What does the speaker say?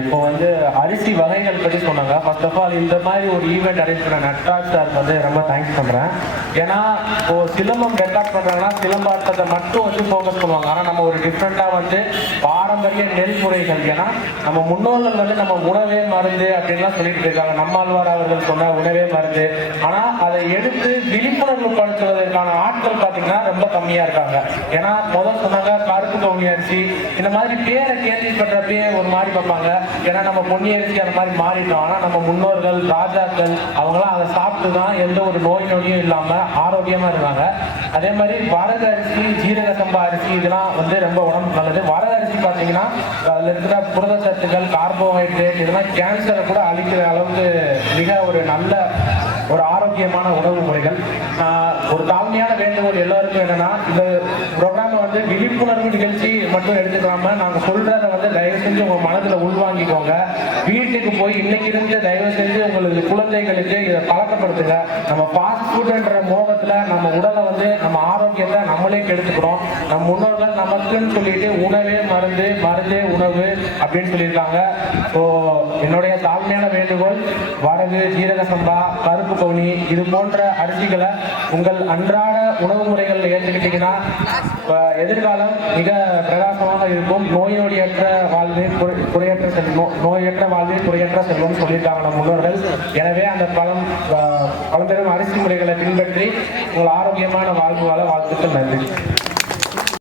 இப்போ வந்து அரிசி வகைகள் பற்றி சொன்னாங்க. ஃபர்ஸ்ட் ஆஃப் ஆல் இந்த மாதிரி ஒரு ஈவெண்ட் அரேஞ்ச் பண்ண நட்ராஜ் சார் வந்து ரொம்ப தேங்க்ஸ் பண்ணுறேன் ஏன்னா இப்போ சிலம்பம் ரெக்கார்ட் பண்ணுறாங்கன்னா சிலம்பாட்டத்தை மட்டும் வந்து ஃபோக்கஸ் பண்ணுவாங்க. ஆனால் நம்ம ஒரு டிஃப்ரெண்ட்டாக வந்து பாரம்பரிய நெல் முறைகள். ஏன்னா நம்ம முன்னோர்கள் வந்து நம்ம உணவே மருந்து அப்படின்லாம் சொல்லிட்டு இருக்காங்க நம்மாழ்வார் அவர்கள் சொன்ன உணவே மருந்து. ஆனால் அதை எடுத்து விழிப்புணர்வு படுத்துவதற்கான ஆட்கள் பார்த்தீங்கன்னா ரொம்ப கம்மியாக இருக்காங்க. ஏன்னா முதல் சொன்னாங்க கருப்பு கவுனி அரிசி. இந்த மாதிரி பேரை கேள்விப்பட்டப்பயே ஒரு மாதிரி பார்ப்பாங்க. ஏன்னா நம்ம பொன்னியரிசி அந்த மாதிரி மாறிட்டோம். ஆனால் நம்ம முன்னோர்கள் ராஜாக்கள் அவங்களாம் அதை சாப்பிட்டு தான் எந்த ஒரு நோய் நொடியும் இல்லாமல் ஆரோக்கியமாக இருந்தாங்க. அதே மாதிரி வரகு அரிசி ஜீரக சம்பா அரிசி இதெல்லாம் வந்து ரொம்ப உடம்பு நல்லது. வரகு அரிசி பார்த்தீங்கன்னா அதில் இருக்கிற புரதச்சத்துக்கள் கார்போஹைட்ரேட் இதெல்லாம் கேன்சரை கூட அழிக்கிற அளவுக்கு மிக ஒரு நல்ல ஒரு ஆரோக்கியமான உணவு முறைகள். ஒரு தாழ்மையான வேண்டுகோள் எல்லாருக்கும் என்னன்னா இந்த ப்ரோக்ராம் வந்து விழிப்புணர்வு நிகழ்ச்சி மட்டும் எடுத்துக்காம நாங்க சொல்றத வந்து தயவு செஞ்சு உங்க மனதுல உள்வாங்கிக்கோங்க. வீட்டுக்கு போய் இன்னைக்கு இருந்து தயவு செஞ்சு உங்களுக்கு குழந்தைகளுக்கு இதை பழக்கப்படுத்துங்க. நம்ம ஃபாஸ்ட் ஃபுட்ன்ற மோகத்துல நம்ம உடலை வந்து நம்ம ஆரோக்கியத்தை நம்மளே கெடுத்துக்கிறோம். நம் முன்னோர்கள் நமக்குன்னு சொல்லிட்டு உணவே மருந்து மருந்தே உணவு அப்படின்னு சொல்லியிருக்காங்க. ஸோ என்னுடைய தாழ்மையான வேண்டுகோள் வரகு ஜீரக சம்பா கருப்பு கவுனி இது போன்ற அரிசிகளை உங்கள் அன்றாட உணவு முறைகளில் ஏற்றுக்கிட்டீங்கன்னா எதிர்காலம் மிக பிரகாசமாக இருக்கும் நோயோடியற்ற வாழ்வே குறையற்ற செல்வம் நோயற்ற வாழ்வே குறையற்ற செல்வம் சொல்லியிருக்காங்க நம் முன்னோர்கள். எனவே அந்த பழம் பழம்பெரும் அரிசி முறைகளை பின்பற்றி உங்கள் ஆரோக்கியமான வாழ்வு வாழ வாழ்த்துக்கள் நன்றி.